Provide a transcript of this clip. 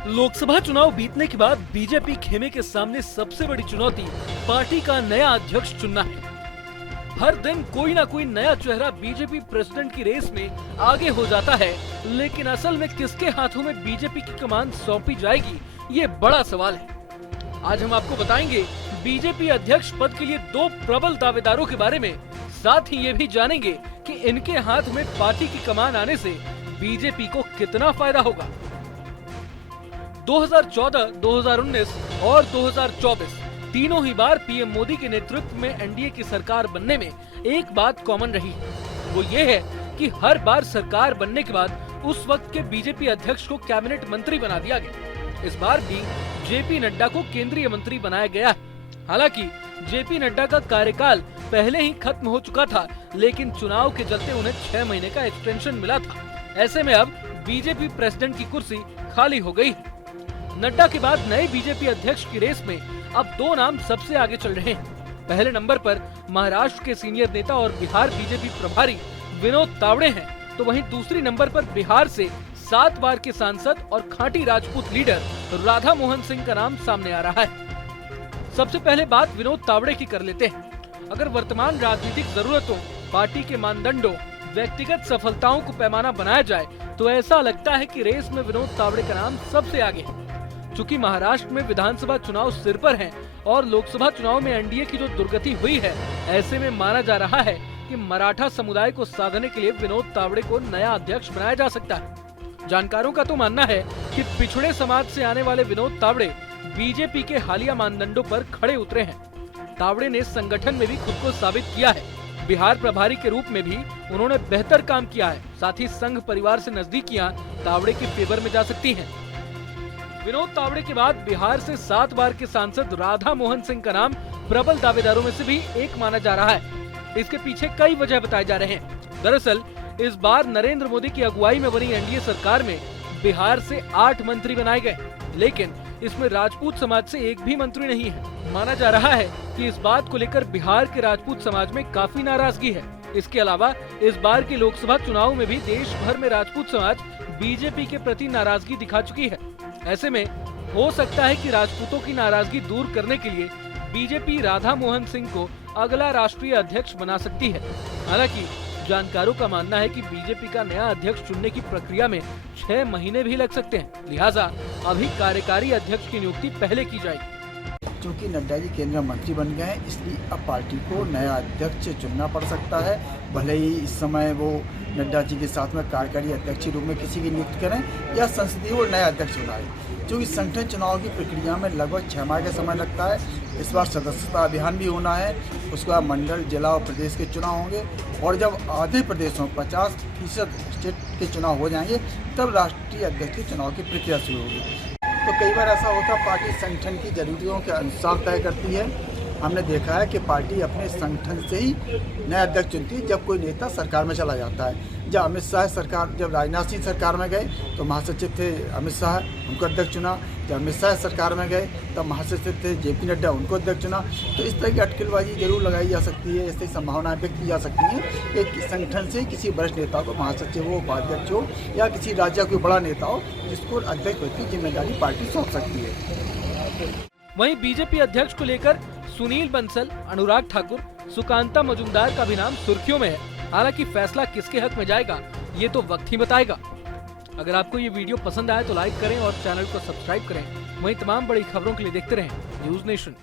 लोकसभा चुनाव बीतने के बाद बीजेपी खेमे के सामने सबसे बड़ी चुनौती पार्टी का नया अध्यक्ष चुनना है। हर दिन कोई ना कोई नया चेहरा बीजेपी प्रेसिडेंट की रेस में आगे हो जाता है, लेकिन असल में किसके हाथों में बीजेपी की कमान सौंपी जाएगी, ये बड़ा सवाल है। आज हम आपको बताएंगे बीजेपी अध्यक्ष पद के लिए दो प्रबल दावेदारों के बारे में, साथ ही ये भी जानेंगे कि इनके हाथ में पार्टी की कमान आने से बीजेपी को कितना फायदा होगा। 2014, 2019 और 2024 तीनों ही बार पीएम मोदी के नेतृत्व में एनडीए की सरकार बनने में एक बात कॉमन रही, वो ये है कि हर बार सरकार बनने के बाद उस वक्त के बीजेपी अध्यक्ष को कैबिनेट मंत्री बना दिया गया। इस बार भी जेपी नड्डा को केंद्रीय मंत्री बनाया गया है। हालांकि जेपी नड्डा का कार्यकाल पहले ही खत्म हो चुका था, लेकिन चुनाव के चलते उन्हें 6 महीने का एक्सटेंशन मिला था। ऐसे में अब बीजेपी प्रेसिडेंट की कुर्सी खाली हो गई है। नड्डा के बाद नए बीजेपी अध्यक्ष की रेस में अब दो नाम सबसे आगे चल रहे हैं। पहले नंबर पर महाराष्ट्र के सीनियर नेता और बिहार बीजेपी प्रभारी विनोद तावड़े हैं, तो वहीं दूसरी नंबर पर बिहार से 7 बार के सांसद और खांटी राजपूत लीडर राधा मोहन सिंह का नाम सामने आ रहा है। सबसे पहले बात विनोद तावड़े की कर लेते हैं। अगर वर्तमान राजनीतिक जरूरतों, पार्टी के मानदंडों, व्यक्तिगत सफलताओं को पैमाना बनाया जाए तो ऐसा लगता है कि रेस में विनोद तावड़े का नाम सबसे आगे है। चूंकि महाराष्ट्र में विधानसभा चुनाव सिर पर हैं और लोकसभा चुनाव में एनडीए की जो दुर्गति हुई है, ऐसे में माना जा रहा है कि मराठा समुदाय को साधने के लिए विनोद तावड़े को नया अध्यक्ष बनाया जा सकता है। जानकारों का तो मानना है कि पिछड़े समाज से आने वाले विनोद तावड़े बीजेपी के हालिया मानदंडों पर खड़े उतरे हैं। तावड़े ने संगठन में भी खुद को साबित किया है। बिहार प्रभारी के रूप में भी उन्होंने बेहतर काम किया है। साथ ही संघ परिवार से नजदीकियां तावड़े के फेवर में जा सकती हैं। विनोद तावड़े के बाद बिहार से 7 बार के सांसद राधा मोहन सिंह का नाम प्रबल दावेदारों में से भी एक माना जा रहा है। इसके पीछे कई वजह बताए जा रहे हैं। दरअसल इस बार नरेंद्र मोदी की अगुवाई में बनी एनडीए सरकार में बिहार से 8 मंत्री बनाए गए, लेकिन इसमें राजपूत समाज से एक भी मंत्री नहीं है। माना जा रहा है कि इस बात को लेकर बिहार के राजपूत समाज में काफी नाराजगी है। इसके अलावा इस बार के लोकसभा चुनाव में भी देश भर में राजपूत समाज बीजेपी के प्रति नाराजगी दिखा चुकी है। ऐसे में हो सकता है कि राजपूतों की नाराजगी दूर करने के लिए बीजेपी राधा मोहन सिंह को अगला राष्ट्रीय अध्यक्ष बना सकती है। हालांकि जानकारों का मानना है कि बीजेपी का नया अध्यक्ष चुनने की प्रक्रिया में 6 महीने भी लग सकते हैं, लिहाजा अभी कार्यकारी अध्यक्ष की नियुक्ति पहले की जाएगी। चूँकि नड्डा जी केंद्रीय मंत्री बन गए हैं, इसलिए अब पार्टी को नया अध्यक्ष चुनना पड़ सकता है। भले ही इस समय वो नड्डा जी के साथ में कार्यकारी अध्यक्ष के रूप में किसी की नियुक्ति करें या संसदीय और नया अध्यक्ष बनाए। जो इस संगठन चुनाव की प्रक्रिया में लगभग 6 माह का समय लगता है। इस बार सदस्यता अभियान भी होना है, उसके बाद मंडल, जिला और प्रदेश के चुनाव होंगे, और जब आधे प्रदेशों 50% स्टेट के चुनाव हो जाएंगे तब राष्ट्रीय अध्यक्ष के चुनाव की प्रक्रिया शुरू होगी। तो कई बार ऐसा होता है पार्टी संगठन की जरूरतों के अनुसार तय करती है। हमने देखा है कि पार्टी अपने संगठन से ही नया अध्यक्ष चुनती है जब कोई नेता सरकार में चला जाता है। जब अमित शाह सरकार, जब राजनाथ सिंह सरकार में गए तो महासचिव थे अमित शाह, उनको अध्यक्ष चुना। जब अमित शाह सरकार में गए तब महासचिव थे जेपी नड्डा, उनको अध्यक्ष चुना। तो इस तरह की अटकलबाजी जरूर लगाई जा सकती है, ऐसी संभावनाएं व्यक्त की जा सकती हैं। एक संगठन से किसी वरिष्ठ नेता को, महासचिव हो, उपाध्यक्ष हो या किसी राज्य का कोई बड़ा नेता हो, जिसको अध्यक्ष पद की जिम्मेदारी पार्टी सौंप सकती है। वहीं बीजेपी अध्यक्ष को लेकर सुनील बंसल, अनुराग ठाकुर, सुकांता मजूमदार का भी नाम सुर्खियों में है। हालांकि फैसला किसके हक में जाएगा ये तो वक्त ही बताएगा। अगर आपको ये वीडियो पसंद आए तो लाइक करें और चैनल को सब्सक्राइब करें। वहीं तमाम बड़ी खबरों के लिए देखते रहें न्यूज़ नेशन।